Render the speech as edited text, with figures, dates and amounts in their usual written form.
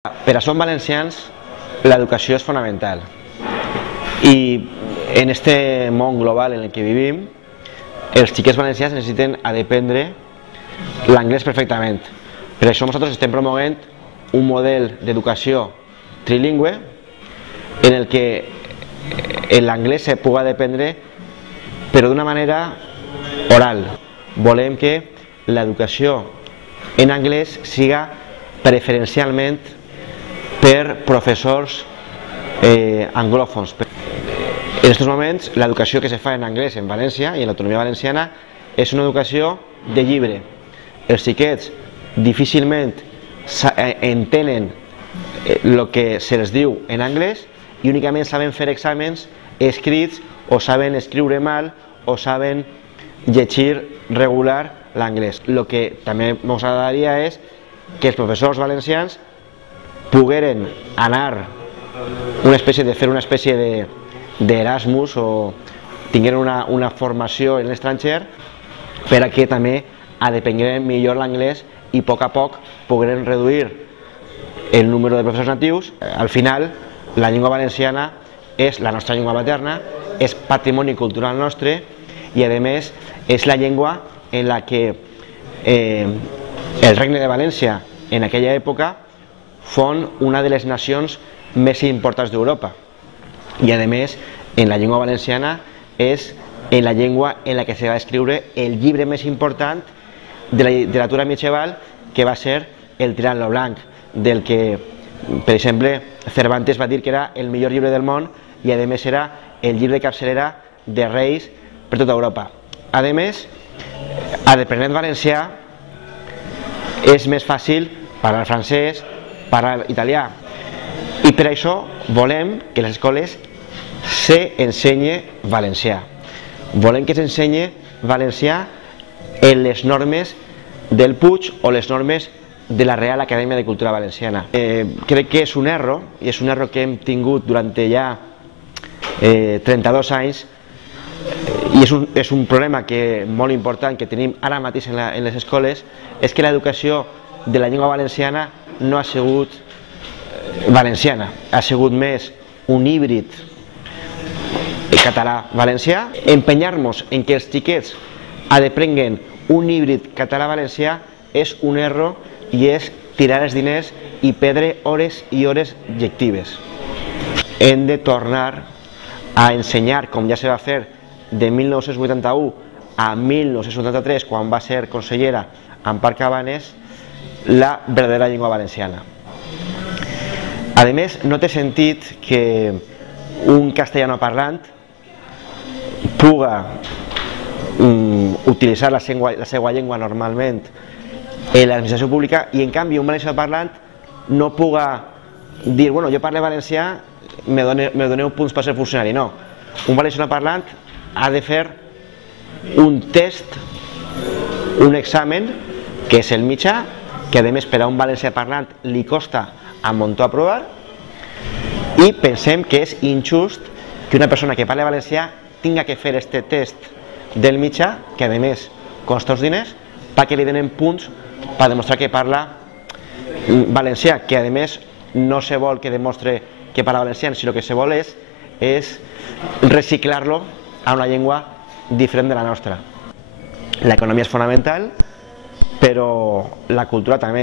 Per a som valencians, l'educació és fonamental i en este món global en el que vivim, els xiquets valencians necessiten aprendre l'anglès perfectament. Per això nosaltres estem promovent un model d'educació trilingüe en el que l'anglès se pugui aprendre però d'una manera oral. Volem que l'educació en anglès siga preferencialment per professors anglòfons. En aquests moments, l'educació que se fa en anglès en València i en l'autonomia valenciana és una educació de llibre. Els xiquets difícilment entenen el que se'ls diu en anglès i únicament saben fer exàmens escrits o saben escriure mal o saben llegir regular l'anglès. El que també ens agradaria és que els professors valencians pogueren anar fer una espècie d'Erasmus o tingueren una formació en l'estranger per a que també aprengueren millor l'anglès i a poc pogueren reduir el número de professors natius. Al final, la llengua valenciana és la nostra llengua materna, és patrimoni cultural nostre i a més és la llengua en la que el Regne de València en aquella època fon una de les nacions més importants d'Europa i a més en la llengua valenciana és en la llengua en la que se va escriure el llibre més important de la literatura medieval, que va ser el Tirant lo Blanc, del que, per exemple, Cervantes va dir que era el millor llibre del món i a més era el llibre de capçalera de reis per tota Europa. A més, aprenent valencià és més fàcil parlar francès, parlar italià, i per això volem que a les escoles s'ensenyi valencià. Volem que s'ensenyi valencià en les normes del Puig o les normes de la Real Acadèmia de Cultura Valenciana. Crec que és un error, i és un error que hem tingut durant ja 32 anys, i és un problema molt important que tenim ara mateix en les escoles, és que l'educació de la llengua valenciana no ha sigut valenciana, ha sigut més un híbrid català-valencià. Empenyar-nos en que els xiquets aprenguen un híbrid català-valencià és un error i és tirar els diners i perdre hores i hores lectives. Hem de tornar a ensenyar, com ja se va fer de 1981 a 1983, quan va ser consellera Empar Cabanes, la verdadera llengua valenciana. A més, no té sentit que un castellano parlant puga utilitzar la seva llengua normalment en l'administració pública i en canvi un valencià parlant no puga dir, bueno, jo parlo valencià, me doneu punts per ser funcionari. No, un valencià parlant ha de fer un test, un examen, que és el mitjà, que a més per a un valencià parlant li costa a muntó aprovar, i pensem que és injust que una persona que parla valencià tinga que fer aquest test del mitjà, que a més costa uns diners, perquè li donen punts per demostrar que parla valencià, que a més no se vol que demostre que parla valencià, sinó que se vol és reciclar-lo a una llengua diferent de la nostra. L'economia és fonamental, però la cultura també.